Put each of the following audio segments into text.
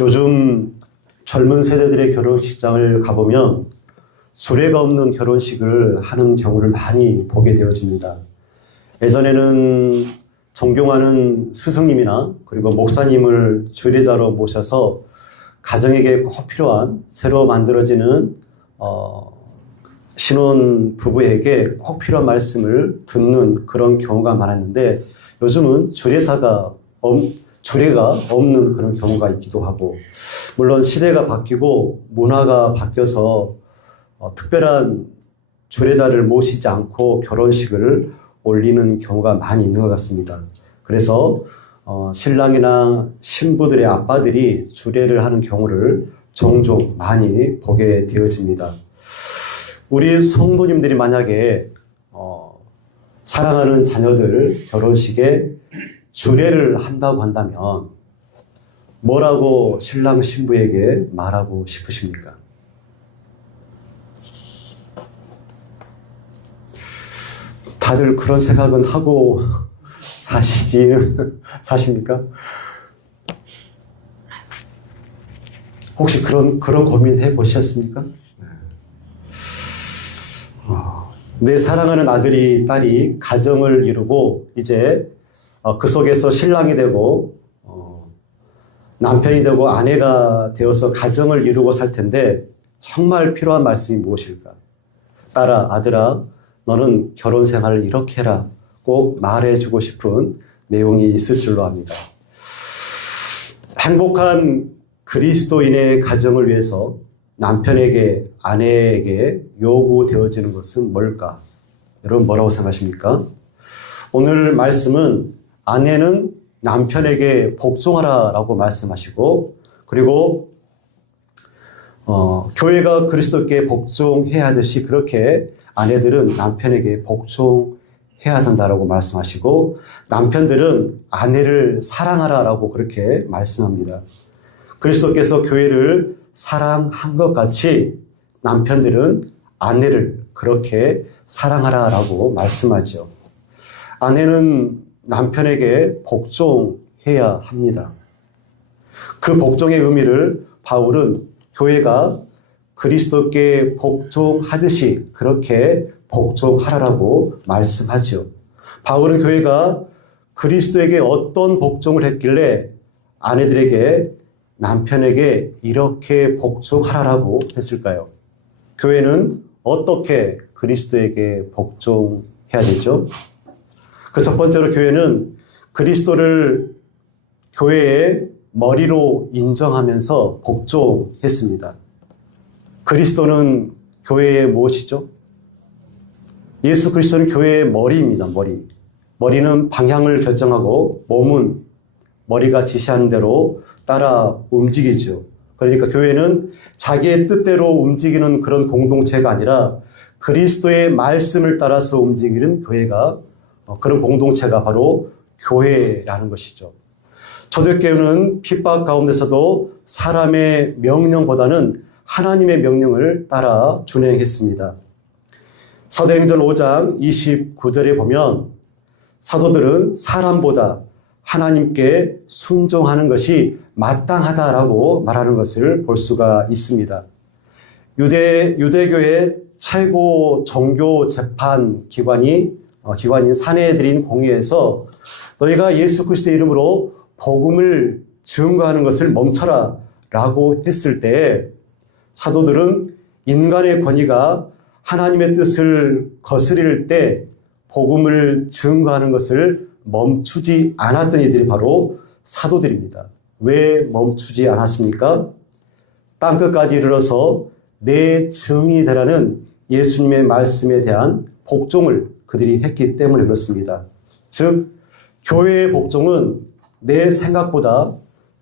요즘 젊은 세대들의 결혼식장을 가보면 수레가 없는 결혼식을 하는 경우를 많이 보게 되어집니다. 예전에는 존경하는 스승님이나 그리고 목사님을 주례자로 모셔서 가정에게 꼭 필요한 새로 만들어지는 신혼 부부에게 꼭 필요한 말씀을 듣는 그런 경우가 많았는데, 요즘은 주례가 없는 그런 경우가 있기도 하고, 물론 시대가 바뀌고 문화가 바뀌어서 특별한 주례자를 모시지 않고 결혼식을 올리는 경우가 많이 있는 것 같습니다. 그래서 신랑이나 신부들의 아빠들이 주례를 하는 경우를 종종 많이 보게 되어집니다. 우리 성도님들이 만약에 사랑하는 자녀들 결혼식에 주례를 한다고 한다면 뭐라고 신랑 신부에게 말하고 싶으십니까? 다들 그런 생각은 하고 사십니까? 혹시 그런 고민 해보셨습니까? 내 사랑하는 아들이, 딸이 가정을 이루고 이제 그 속에서 신랑이 되고 남편이 되고 아내가 되어서 가정을 이루고 살 텐데, 정말 필요한 말씀이 무엇일까? 딸아, 아들아, 너는 결혼 생활을 이렇게 해라. 꼭 말해주고 싶은 내용이 있을 줄로 압니다. 행복한 그리스도인의 가정을 위해서 남편에게, 아내에게 요구되어지는 것은 뭘까? 여러분 뭐라고 생각하십니까? 오늘 말씀은 아내는 남편에게 복종하라라고 말씀하시고, 그리고 교회가 그리스도께 복종해야 하듯이 그렇게 아내들은 남편에게 복종해야 된다라고 말씀하시고, 남편들은 아내를 사랑하라라고 그렇게 말씀합니다. 그리스도께서 교회를 사랑한 것 같이 남편들은 아내를 그렇게 사랑하라라고 말씀하죠. 아내는 남편에게 복종해야 합니다. 그 복종의 의미를 바울은 교회가 그리스도께 복종하듯이 그렇게 복종하라고 말씀하죠. 바울은 교회가 그리스도에게 어떤 복종을 했길래 아내들에게, 남편에게 이렇게 복종하라고 했을까요? 교회는 어떻게 그리스도에게 복종해야 되죠? 그 첫 번째로 교회는 그리스도를 교회의 머리로 인정하면서 복종했습니다. 그리스도는 교회의 무엇이죠? 예수 그리스도는 교회의 머리입니다. 머리는 방향을 결정하고 몸은 머리가 지시하는 대로 따라 움직이죠. 그러니까 교회는 자기의 뜻대로 움직이는 그런 공동체가 아니라 그리스도의 말씀을 따라서 움직이는 교회가, 그런 공동체가 바로 교회라는 것이죠. 초대교회는 핍박 가운데서도 사람의 명령보다는 하나님의 명령을 따라 준행했습니다. 사도행전 5장 29절에 보면 사도들은 사람보다 하나님께 순종하는 것이 마땅하다라고 말하는 것을 볼 수가 있습니다. 유대교의 최고 종교 재판 기관인 산헤드린 공의에서 너희가 예수 그리스도의 이름으로 복음을 증거하는 것을 멈춰라 라고 했을 때, 사도들은 인간의 권위가 하나님의 뜻을 거스릴 때 복음을 증거하는 것을 멈추지 않았던 이들이 바로 사도들입니다. 왜 멈추지 않았습니까? 땅끝까지 이르러서 내 증인이 되라는 예수님의 말씀에 대한 복종을 그들이 했기 때문에 그렇습니다. 즉, 교회의 복종은 내 생각보다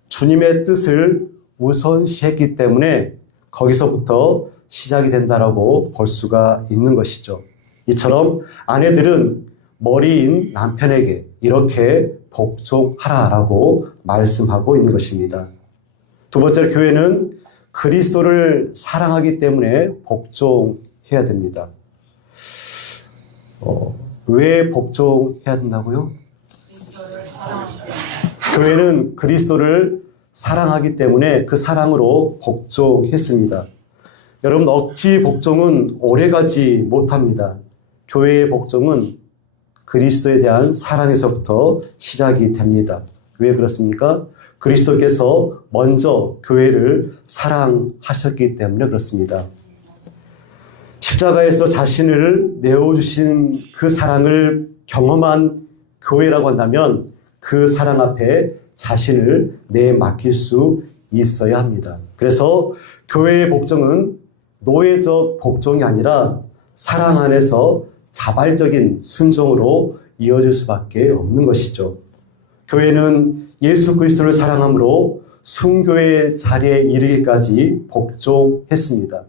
주님의 뜻을 우선시했기 때문에 거기서부터 시작이 된다라고 볼 수가 있는 것이죠. 이처럼 아내들은 머리인 남편에게 이렇게 복종하라라고 말씀하고 있는 것입니다. 두 번째로 교회는 그리스도를 사랑하기 때문에 복종해야 됩니다. 왜 복종해야 된다고요? 교회는 그리스도를 사랑하기 때문에 그 사랑으로 복종했습니다. 여러분, 억지 복종은 오래가지 못합니다. 교회의 복종은 그리스도에 대한 사랑에서부터 시작이 됩니다. 왜 그렇습니까? 그리스도께서 먼저 교회를 사랑하셨기 때문에 그렇습니다. 십자가에서 자신을 내어주신 그 사랑을 경험한 교회라고 한다면 그 사랑 앞에 자신을 내맡길 수 있어야 합니다. 그래서 교회의 복종은 노예적 복종이 아니라 사랑 안에서 자발적인 순종으로 이어질 수밖에 없는 것이죠. 교회는 예수 그리스도를 사랑함으로 순교의 자리에 이르기까지 복종했습니다.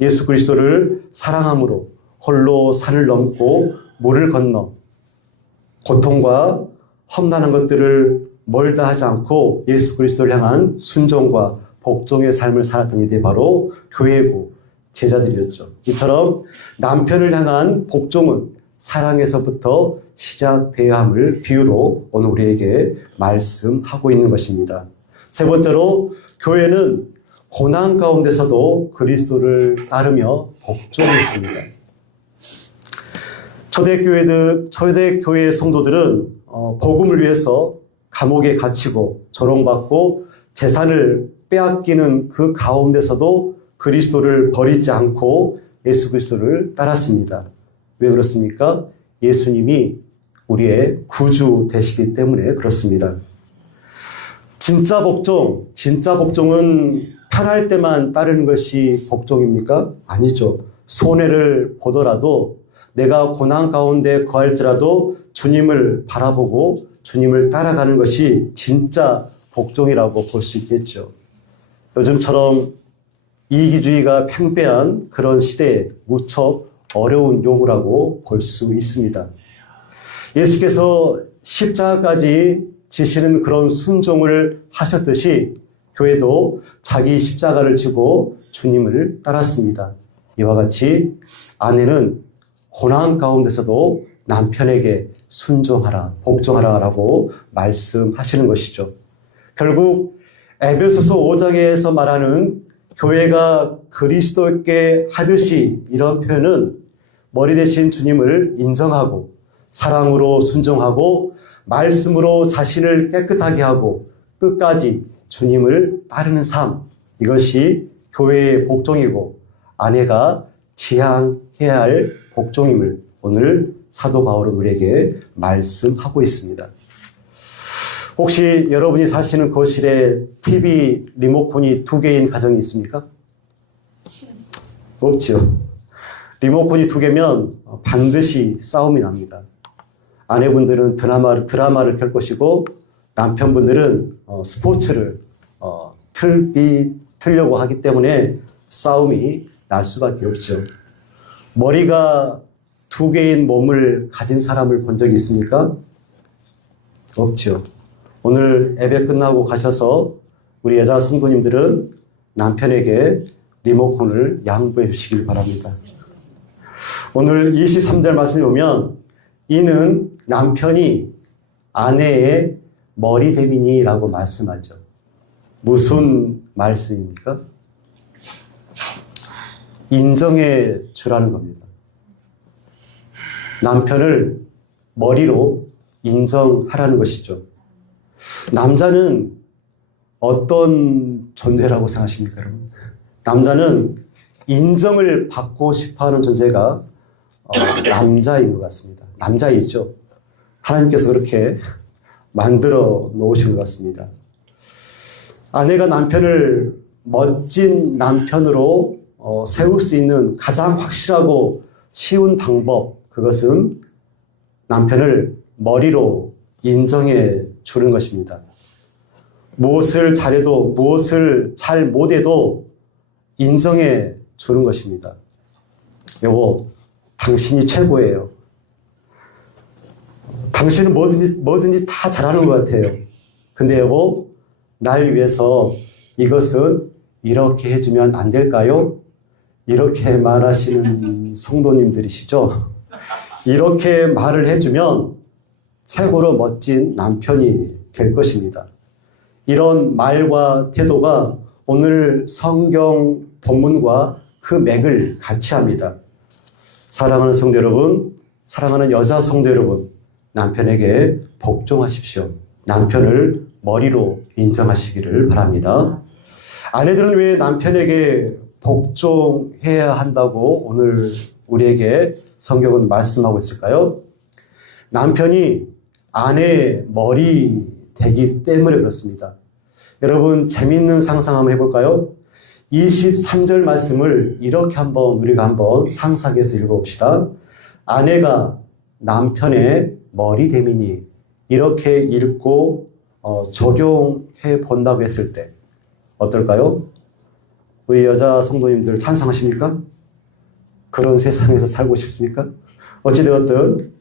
예수 그리스도를 사랑함으로 홀로 산을 넘고 물을 건너 고통과 험난한 것들을 멀다 하지 않고 예수 그리스도를 향한 순종과 복종의 삶을 살았던 이들이 바로 교회고 제자들이었죠. 이처럼 남편을 향한 복종은 사랑에서부터 시작되어야 함을 비유로 오늘 우리에게 말씀하고 있는 것입니다. 세 번째로 교회는 고난 가운데서도 그리스도를 따르며 복종했습니다. 초대교회 성도들은 복음을 위해서 감옥에 갇히고 조롱받고 재산을 빼앗기는 그 가운데서도 그리스도를 버리지 않고 예수 그리스도를 따랐습니다. 왜 그렇습니까? 예수님이 우리의 구주 되시기 때문에 그렇습니다. 진짜 복종은 편할 때만 따르는 것이 복종입니까? 아니죠. 손해를 보더라도 내가 고난 가운데 거할지라도 주님을 바라보고 주님을 따라가는 것이 진짜 복종이라고 볼 수 있겠죠. 요즘처럼 이기주의가 팽배한 그런 시대에 무척 어려운 요구라고 볼 수 있습니다. 예수께서 십자가까지 지시는 그런 순종을 하셨듯이 교회도 자기 십자가를 지고 주님을 따랐습니다. 이와 같이 아내는 고난 가운데서도 남편에게 순종하라, 복종하라라고 말씀하시는 것이죠. 결국 에베소서 5장에서 말하는 교회가 그리스도께 하듯이 이런 표현은 머리 대신 주님을 인정하고 사랑으로 순종하고 말씀으로 자신을 깨끗하게 하고 끝까지 주님을 따르는 삶, 이것이 교회의 복종이고 아내가 지향해야 할 복종임을 오늘 사도 바울은 우리에게 말씀하고 있습니다. 혹시 여러분이 사시는 거실에 TV 리모컨이 2개인 가정이 있습니까? 없죠. 리모컨이 2개면 반드시 싸움이 납니다. 아내분들은 드라마를 켤 것이고 남편분들은 스포츠를 틀려고 하기 때문에 싸움이 날 수밖에 없죠. 머리가 2개인 몸을 가진 사람을 본 적이 있습니까? 없죠. 오늘 예배 끝나고 가셔서 우리 여자 성도님들은 남편에게 리모컨을 양보해 주시길 바랍니다. 오늘 23절 말씀에 보면 이는 남편이 아내의 머리대민이라고 말씀하죠. 무슨 말씀입니까? 인정해 주라는 겁니다. 남편을 머리로 인정하라는 것이죠. 남자는 어떤 존재라고 생각하십니까, 여러분? 남자는 인정을 받고 싶어하는 존재가 남자인 것 같습니다. 남자이죠. 하나님께서 그렇게 만들어 놓으신 것 같습니다. 아내가 남편을 멋진 남편으로 세울 수 있는 가장 확실하고 쉬운 방법, 그것은 남편을 머리로 인정해 주는 것입니다. 무엇을 잘해도 무엇을 잘 못해도 인정해 주는 것입니다. 여보, 당신이 최고예요. 당신은 뭐든지 다 잘하는 것 같아요. 근데 여보, 날 위해서 이것은 이렇게 해주면 안 될까요? 이렇게 말하시는 성도님들이시죠? 이렇게 말을 해주면 최고로 멋진 남편이 될 것입니다. 이런 말과 태도가 오늘 성경 본문과 그 맥을 같이 합니다. 사랑하는 성도 여러분, 사랑하는 여자 성도 여러분, 남편에게 복종하십시오. 남편을 머리로 인정하시기를 바랍니다. 아내들은 왜 남편에게 복종해야 한다고 오늘 우리에게 성경은 말씀하고 있을까요? 남편이 아내의 머리 되기 때문에 그렇습니다. 여러분, 재미있는 상상 한번 해볼까요? 23절 말씀을 이렇게 우리가 한번 상상해서 읽어봅시다. 아내가 남편의 머리대미니, 이렇게 읽고 적용해 본다고 했을 때 어떨까요? 우리 여자 성도님들 찬성하십니까? 그런 세상에서 살고 싶습니까? 어찌되었든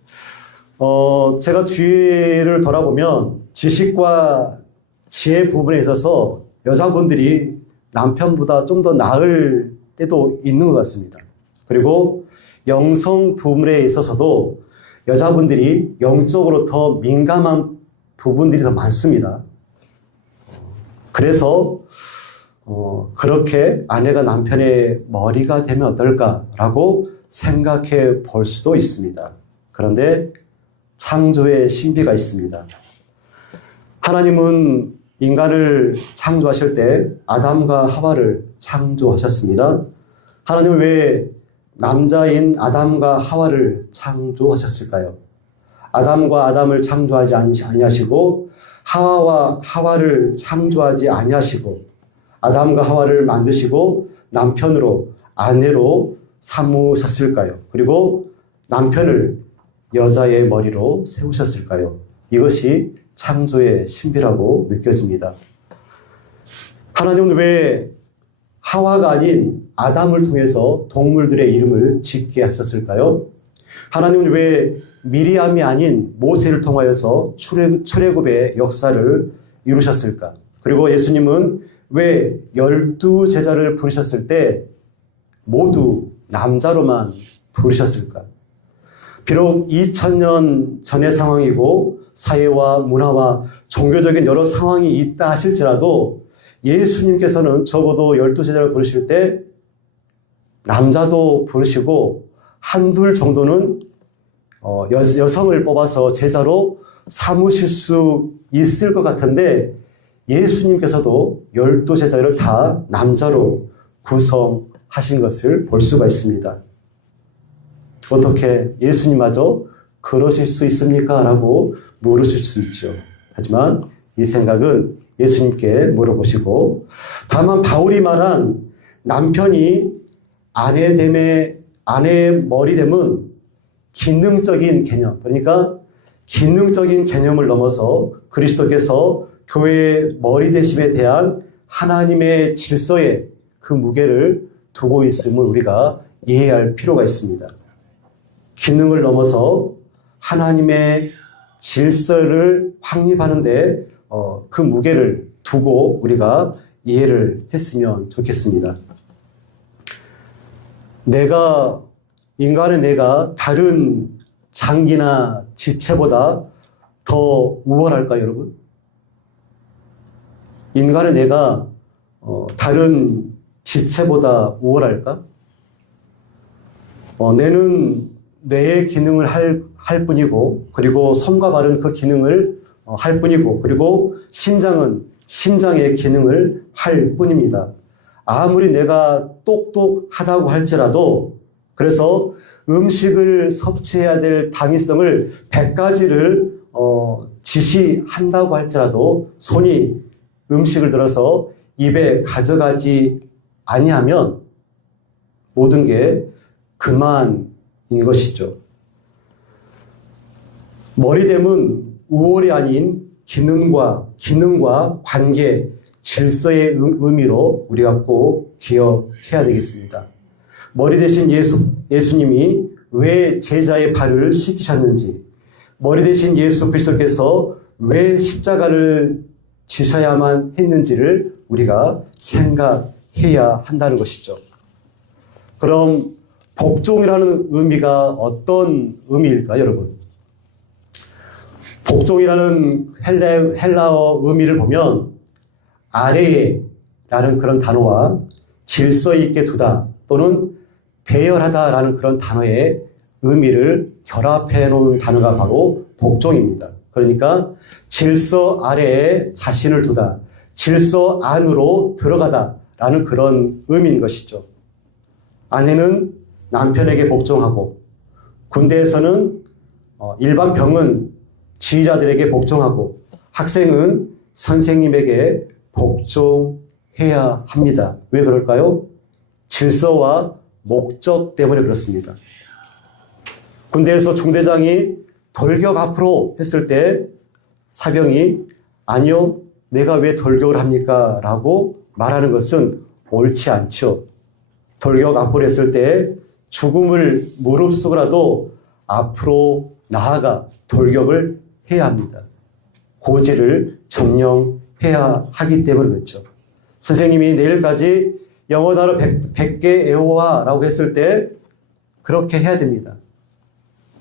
제가 뒤를 돌아보면 지식과 지혜 부분에 있어서 여자분들이 남편보다 좀 더 나을 때도 있는 것 같습니다. 그리고 영성 부분에 있어서도 여자분들이 영적으로 더 민감한 부분들이 더 많습니다. 그래서 그렇게 아내가 남편의 머리가 되면 어떨까라고 생각해 볼 수도 있습니다. 그런데 창조의 신비가 있습니다. 하나님은 인간을 창조하실 때 아담과 하와를 창조하셨습니다. 하나님은 왜 남자인 아담과 하와를 창조하셨을까요? 아담과 아담을 창조하지 아니하시고 하와와 하와를 창조하지 아니하시고 아담과 하와를 만드시고 남편으로 아내로 삼으셨을까요? 그리고 남편을 여자의 머리로 세우셨을까요? 이것이 창조의 신비라고 느껴집니다. 하나님은 왜 하와가 아닌 아담을 통해서 동물들의 이름을 짓게 하셨을까요? 하나님은 왜 미리암이 아닌 모세를 통하여서 출애굽의 역사를 이루셨을까? 그리고 예수님은 왜 12제자를 부르셨을 때 모두 남자로만 부르셨을까? 비록 2000년 전의 상황이고 사회와 문화와 종교적인 여러 상황이 있다 하실지라도 예수님께서는 적어도 12제자를 부르실 때 남자도 부르시고 한둘 정도는 여성을 뽑아서 제자로 삼으실 수 있을 것 같은데 예수님께서도 12제자를 다 남자로 구성하신 것을 볼 수가 있습니다. 어떻게 예수님마저 그러실 수 있습니까? 라고 물으실 수 있죠. 하지만 이 생각은 예수님께 물어보시고, 다만 바울이 말한 남편이 아내의 머리됨은 기능적인 개념, 그러니까 기능적인 개념을 넘어서 그리스도께서 교회의 머리 되심에 대한 하나님의 질서에 그 무게를 두고 있음을 우리가 이해할 필요가 있습니다. 기능을 넘어서 하나님의 질서를 확립하는데 그 무게를 두고 우리가 이해를 했으면 좋겠습니다. 인간의 뇌가 다른 장기나 지체보다 더 우월할까요, 여러분? 인간의 뇌가 다른 지체보다 우월할까? 뇌는 뇌의 기능을 할 뿐이고, 그리고 손과 발은 그 기능을 할 뿐이고, 그리고 심장은 심장의 기능을 할 뿐입니다. 아무리 뇌가 똑똑하다고 할지라도, 그래서 음식을 섭취해야 될 당위성을 100가지를 지시한다고 할지라도 손이 음식을 들어서 입에 가져가지 아니하면 모든 게 그만인 것이죠. 머리됨은 우월이 아닌 기능과 관계, 질서의 의미로 우리가 꼭 기억해야 되겠습니다. 머리 대신 예수님이 왜 제자의 발을 씻기셨는지, 머리 대신 예수 그리스도께서 왜 십자가를 지셔야만 했는지를 우리가 생각해야 한다는 것이죠. 그럼 복종이라는 의미가 어떤 의미일까요, 여러분? 복종이라는 헬라어 의미를 보면 아래에 라는 그런 단어와 질서 있게 두다 또는 배열하다 라는 그런 단어의 의미를 결합해 놓은 단어가 바로 복종입니다. 그러니까 질서 아래에 자신을 두다, 질서 안으로 들어가다 라는 그런 의미인 것이죠. 아내는 남편에게 복종하고, 군대에서는 일반 병은 지휘자들에게 복종하고, 학생은 선생님에게 복종해야 합니다. 왜 그럴까요? 질서와 목적 때문에 그렇습니다. 군대에서 중대장이 돌격 앞으로 했을 때 사병이 아니요, 내가 왜 돌격을 합니까? 라고 말하는 것은 옳지 않죠. 돌격 앞으로 했을 때 죽음을 무릅쓰고라도 앞으로 나아가 돌격을 해야 합니다. 고지를 점령해야 하기 때문에 그렇죠. 선생님이 내일까지 영어 단어 100개 외워와 라고 했을 때 그렇게 해야 됩니다.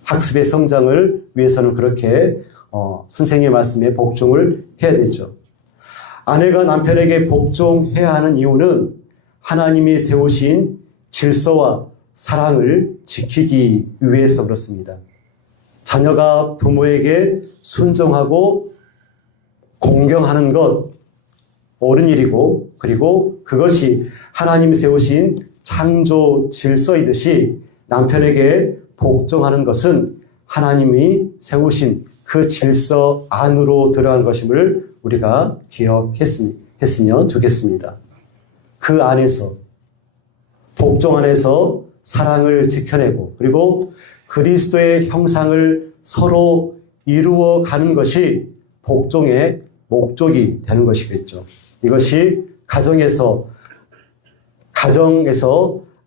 학습의 성장을 위해서는 그렇게 선생님의 말씀에 복종을 해야 되죠. 아내가 남편에게 복종해야 하는 이유는 하나님이 세우신 질서와 사랑을 지키기 위해서 그렇습니다. 자녀가 부모에게 순종하고 공경하는 것 옳은 일이고, 그리고 그것이 하나님이 세우신 창조 질서이듯이 남편에게 복종하는 것은 하나님이 세우신 그 질서 안으로 들어간 것임을 우리가 기억했으면 좋겠습니다. 그 안에서, 복종 안에서 사랑을 지켜내고, 그리고 그리스도의 형상을 서로 이루어 가는 것이 복종의 목적이 되는 것이겠죠. 이것이 가정에서,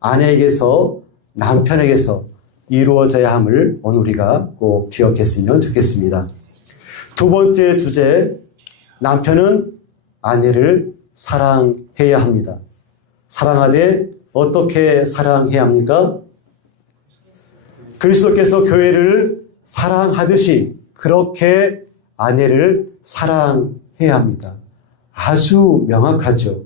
아내에게서, 남편에게서 이루어져야 함을 오늘 우리가 꼭 기억했으면 좋겠습니다. 두 번째 주제, 남편은 아내를 사랑해야 합니다. 사랑하되 어떻게 사랑해야 합니까? 그리스도께서 교회를 사랑하듯이 그렇게 아내를 사랑해야 합니다. 아주 명확하죠.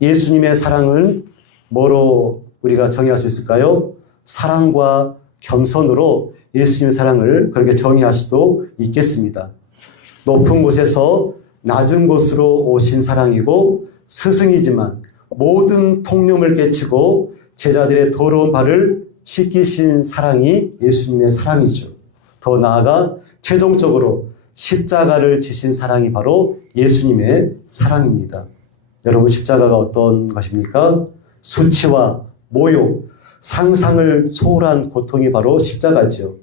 예수님의 사랑은 뭐로 우리가 정의할 수 있을까요? 사랑과 겸손으로 예수님의 사랑을 그렇게 정의할 수도 있겠습니다. 높은 곳에서 낮은 곳으로 오신 사랑이고 스승이지만 모든 통념을 깨치고 제자들의 더러운 발을 씻기신 사랑이 예수님의 사랑이죠. 더 나아가 최종적으로 십자가를 지신 사랑이 바로 예수님의 사랑입니다. 여러분, 십자가가 어떤 것입니까? 수치와 모욕, 상상을 초월한 고통이 바로 십자가죠.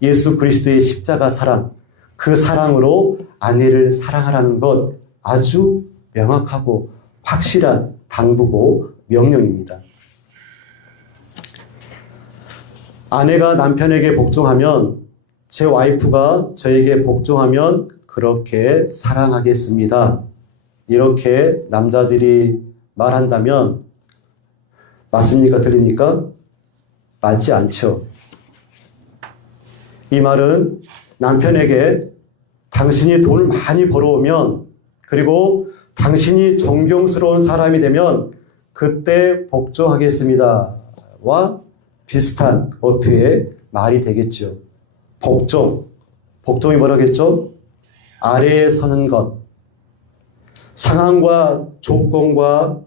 예수 그리스도의 십자가 사랑, 그 사랑으로 아내를 사랑하라는 것 아주 명확하고 확실한 당부고 명령입니다. 아내가 남편에게 복종하면, 제 와이프가 저에게 복종하면 그렇게 사랑하겠습니다. 이렇게 남자들이 말한다면 맞습니까? 들립니까? 맞지 않죠. 이 말은 남편에게 당신이 돈을 많이 벌어오면, 그리고 당신이 존경스러운 사람이 되면 그때 복종하겠습니다와 비슷한 어투의 말이 되겠죠. 복종이 뭐라겠죠? 아래에 서는 것. 상황과 조건과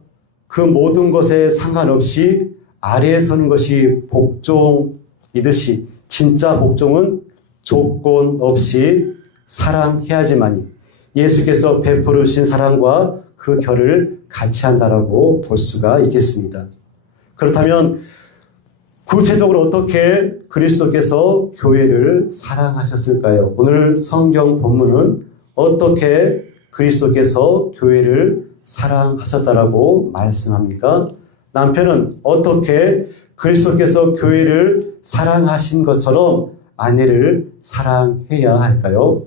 그 모든 것에 상관없이 아래에 서는 것이 복종이듯이, 진짜 복종은 조건 없이 사랑해야지만이 예수께서 베풀어 주신 사랑과 그 결을 같이 한다라고 볼 수가 있겠습니다. 그렇다면 구체적으로 어떻게 그리스도께서 교회를 사랑하셨을까요? 오늘 성경 본문은 어떻게 그리스도께서 교회를 사랑하셨다라고 말씀합니까? 남편은 어떻게 그리스도께서 교회를 사랑하신 것처럼 아내를 사랑해야 할까요?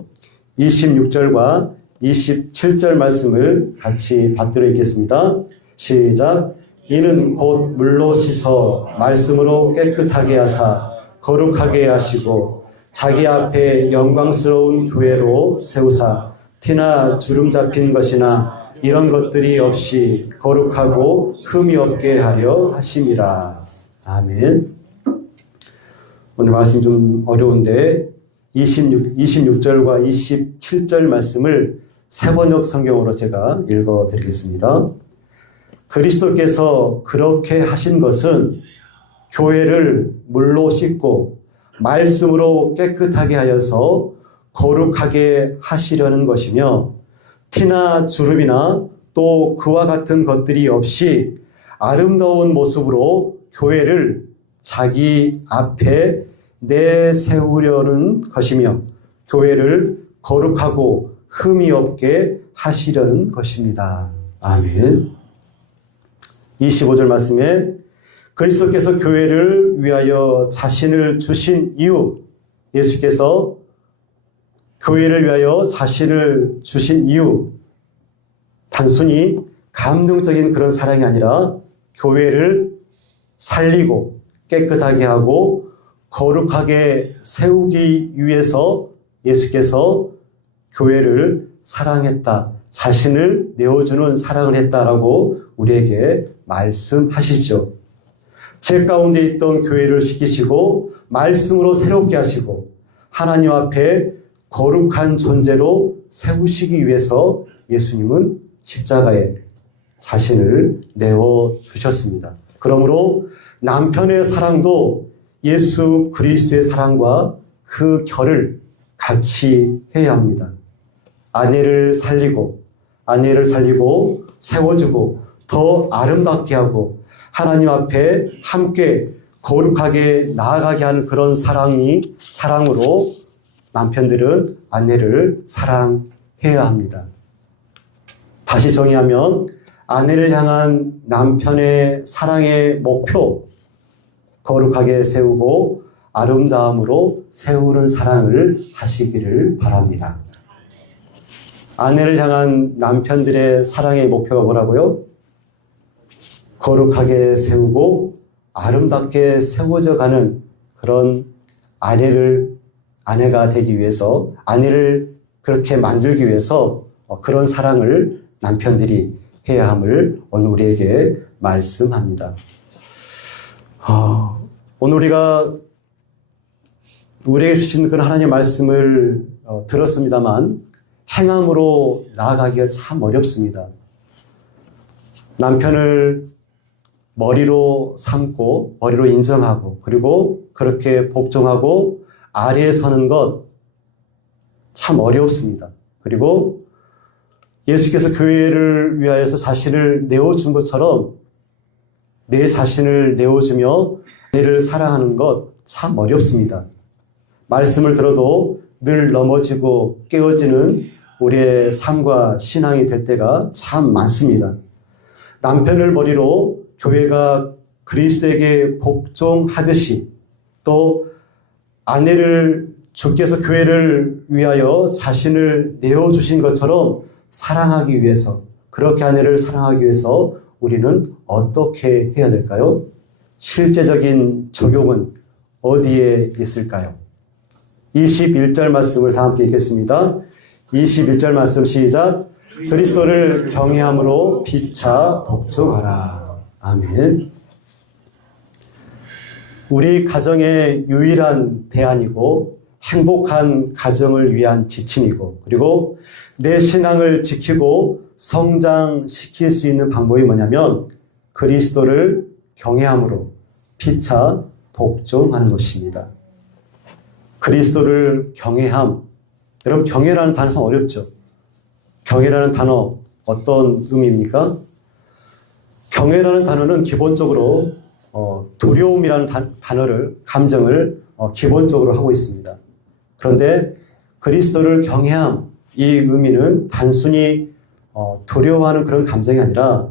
26절과 27절 말씀을 같이 받들어 읽겠습니다. 시작. 이는 곧 물로 씻어 말씀으로 깨끗하게 하사 거룩하게 하시고 자기 앞에 영광스러운 교회로 세우사 티나 주름 잡힌 것이나 이런 것들이 없이 거룩하고 흠이 없게 하려 하심이라. 아멘. 오늘 말씀 좀 어려운데 26절과 27절 말씀을 세번역 성경으로 제가 읽어드리겠습니다. 그리스도께서 그렇게 하신 것은 교회를 물로 씻고 말씀으로 깨끗하게 하여서 거룩하게 하시려는 것이며 티나 주름이나 또 그와 같은 것들이 없이 아름다운 모습으로 교회를 자기 앞에 내세우려는 것이며 교회를 거룩하고 흠이 없게 하시려는 것입니다. 아멘. 25절 말씀에 그리스도께서 교회를 위하여 자신을 주신 이유, 예수께서 교회를 위하여 자신을 주신 이유, 단순히 감동적인 그런 사랑이 아니라 교회를 살리고 깨끗하게 하고 거룩하게 세우기 위해서 예수께서 교회를 사랑했다. 자신을 내어주는 사랑을 했다라고 우리에게 말씀하시죠. 죄 가운데 있던 교회를 씻기시고 말씀으로 새롭게 하시고 하나님 앞에 거룩한 존재로 세우시기 위해서 예수님은 십자가에 자신을 내어주셨습니다. 그러므로 남편의 사랑도 예수 그리스도의 사랑과 그 결을 같이 해야 합니다. 아내를 살리고 세워주고 더 아름답게 하고 하나님 앞에 함께 거룩하게 나아가게 하는 그런 사랑으로 남편들은 아내를 사랑해야 합니다. 다시 정의하면 아내를 향한 남편의 사랑의 목표, 거룩하게 세우고 아름다움으로 세우는 사랑을 하시기를 바랍니다. 아내를 향한 남편들의 사랑의 목표가 뭐라고요? 거룩하게 세우고 아름답게 세워져 가는 그런 아내가 되기 위해서, 아내를 그렇게 만들기 위해서 그런 사랑을 남편들이 해야 함을 오늘 우리에게 말씀합니다. 오늘 우리에게 주신 그런 하나님의 말씀을 들었습니다만 행함으로 나아가기가 참 어렵습니다. 남편을 머리로 삼고 머리로 인정하고 그리고 그렇게 복종하고 아래에 서는 것 참 어렵습니다. 그리고 예수께서 교회를 위하여서 자신을 내어준 것처럼 내 자신을 내어주며 내를 사랑하는 것 참 어렵습니다. 말씀을 들어도 늘 넘어지고 깨어지는 우리의 삶과 신앙이 될 때가 참 많습니다. 남편을 머리로 교회가 그리스도에게 복종하듯이 또 아내를 주께서 교회를 위하여 자신을 내어주신 것처럼 사랑하기 위해서, 그렇게 아내를 사랑하기 위해서 우리는 어떻게 해야 될까요? 실제적인 적용은 어디에 있을까요? 21절 말씀을 다 함께 읽겠습니다. 21절 말씀 시작. 그리스도를 경외함으로 피차 복종하라. 아멘. 우리 가정의 유일한 대안이고 행복한 가정을 위한 지침이고 그리고 내 신앙을 지키고 성장시킬 수 있는 방법이 뭐냐면 그리스도를 경외함으로 피차 복종하는 것입니다. 그리스도를 경외함. 여러분 경외라는 단어 참 어렵죠. 경외라는 단어 어떤 의미입니까? 경외라는 단어는 기본적으로 두려움이라는 감정을 기본적으로 하고 있습니다. 그런데 그리스도를 경외함, 이 의미는 단순히 두려워하는 그런 감정이 아니라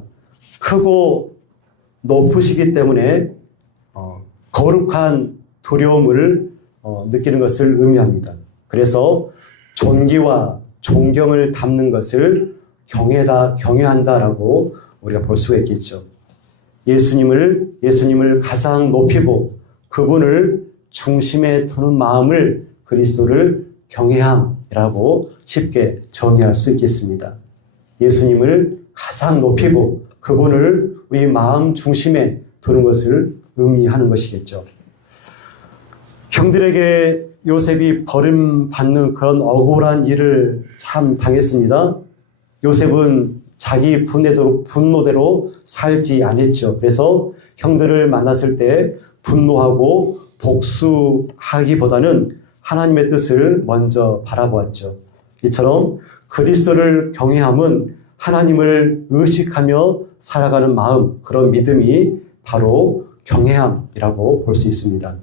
크고 높으시기 때문에 거룩한 두려움을 느끼는 것을 의미합니다. 그래서 존귀와 존경을 담는 것을 경외한다라고 우리가 볼 수가 있겠죠. 예수님을 가장 높이고 그분을 중심에 두는 마음을 그리스도를 경외함이라고 쉽게 정의할 수 있겠습니다. 예수님을 가장 높이고 그분을 우리 마음 중심에 두는 것을 의미하는 것이겠죠. 형들에게 요셉이 버림받는 그런 억울한 일을 참 당했습니다. 요셉은 자기 분노대로 살지 않았죠. 그래서 형들을 만났을 때 분노하고 복수하기보다는 하나님의 뜻을 먼저 바라보았죠. 이처럼 그리스도를 경외함은 하나님을 의식하며 살아가는 마음, 그런 믿음이 바로 경외함이라고 볼 수 있습니다.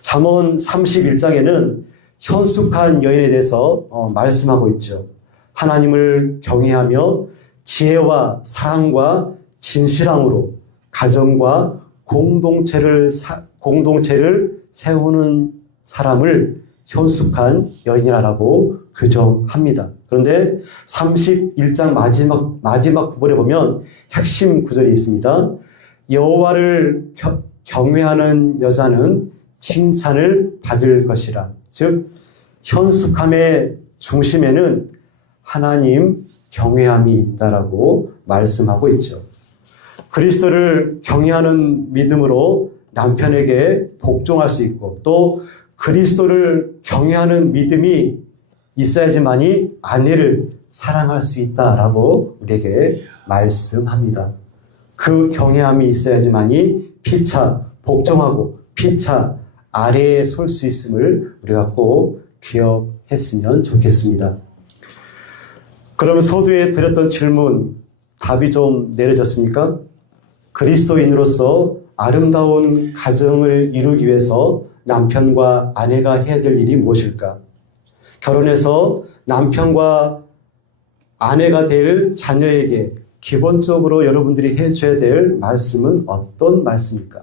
잠언 31장에는 현숙한 여인에 대해서 말씀하고 있죠. 하나님을 경외하며 지혜와 사랑과 진실함으로 가정과 공동체를 세우는 사람을 현숙한 여인이라고 규정합니다. 그런데 31장 마지막 부분에 보면 핵심 구절이 있습니다. 여호와를 경외하는 여자는 칭찬을 받을 것이라. 즉 현숙함의 중심에는 하나님 경외함이 있다라고 말씀하고 있죠. 그리스도를 경외하는 믿음으로 남편에게 복종할 수 있고 또 그리스도를 경외하는 믿음이 있어야지만이 아내를 사랑할 수 있다라고 우리에게 말씀합니다. 그 경외함이 있어야지만이 피차 복종하고 피차 아래에 설 수 있음을 우리가 꼭 기억했으면 좋겠습니다. 그러면 서두에 드렸던 질문 답이 좀 내려졌습니까? 그리스도인으로서 아름다운 가정을 이루기 위해서 남편과 아내가 해야 될 일이 무엇일까? 결혼해서 남편과 아내가 될 자녀에게 기본적으로 여러분들이 해줘야 될 말씀은 어떤 말씀입니까?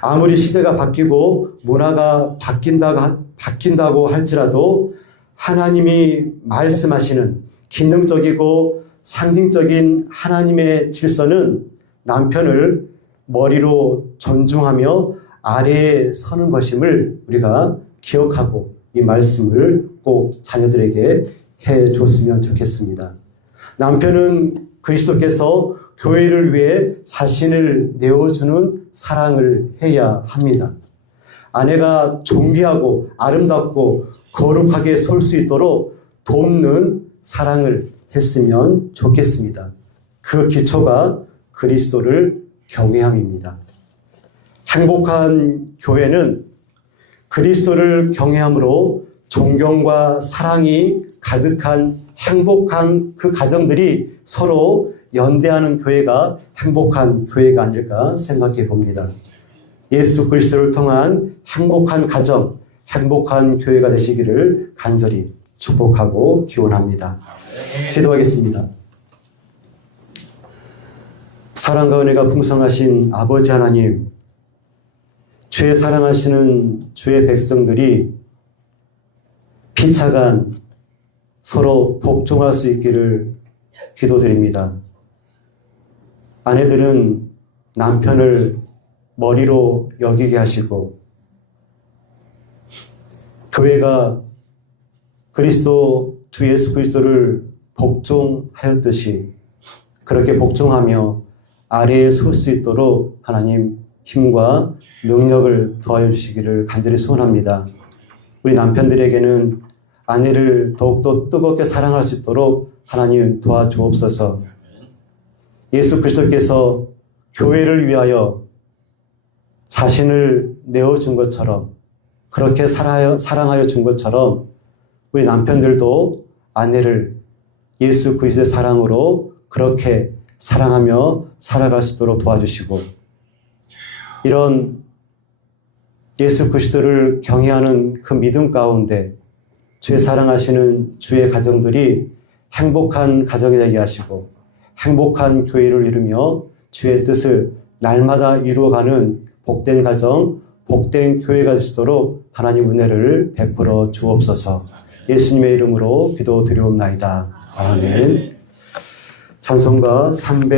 아무리 시대가 바뀌고 문화가 바뀐다고 할지라도 하나님이 말씀하시는 기능적이고 상징적인 하나님의 질서는 남편을 머리로 존중하며 아래에 서는 것임을 우리가 기억하고 이 말씀을 꼭 자녀들에게 해줬으면 좋겠습니다. 남편은 그리스도께서 교회를 위해 자신을 내어주는 사랑을 해야 합니다. 아내가 존귀하고 아름답고 거룩하게 설 수 있도록 돕는 사랑을 했으면 좋겠습니다. 그 기초가 그리스도를 경외함입니다. 행복한 교회는 그리스도를 경외함으로 존경과 사랑이 가득한 행복한 그 가정들이 서로 연대하는 교회가 행복한 교회가 아닐까 생각해 봅니다. 예수 그리스도를 통한 행복한 가정, 행복한 교회가 되시기를 간절히 축복하고 기원합니다. 기도하겠습니다. 사랑과 은혜가 풍성하신 아버지 하나님, 주의 사랑하시는 주의 백성들이 피차간 서로 복종할 수 있기를 기도드립니다. 아내들은 남편을 머리로 여기게 하시고 교회가 그리스도 주 예수 그리스도를 복종하였듯이 그렇게 복종하며 아래에 설 수 있도록 하나님 힘과 능력을 더하여 주시기를 간절히 소원합니다. 우리 남편들에게는 아내를 더욱더 뜨겁게 사랑할 수 있도록 하나님 도와주옵소서. 예수 그리스도께서 교회를 위하여 자신을 내어준 것처럼 그렇게 사랑하여 준 것처럼 우리 남편들도 아내를 예수 그리스도의 사랑으로 그렇게 사랑하며 살아갈 수 있도록 도와주시고 이런 예수 그리스도를 경외하는 그 믿음 가운데 주의 사랑하시는 주의 가정들이 행복한 가정이 되게 하시고 행복한 교회를 이루며 주의 뜻을 날마다 이루어가는 복된 가정, 복된 교회가 되시도록 하나님 은혜를 베풀어 주옵소서. 예수님의 이름으로 기도드리옵나이다. 아멘. 찬송가 300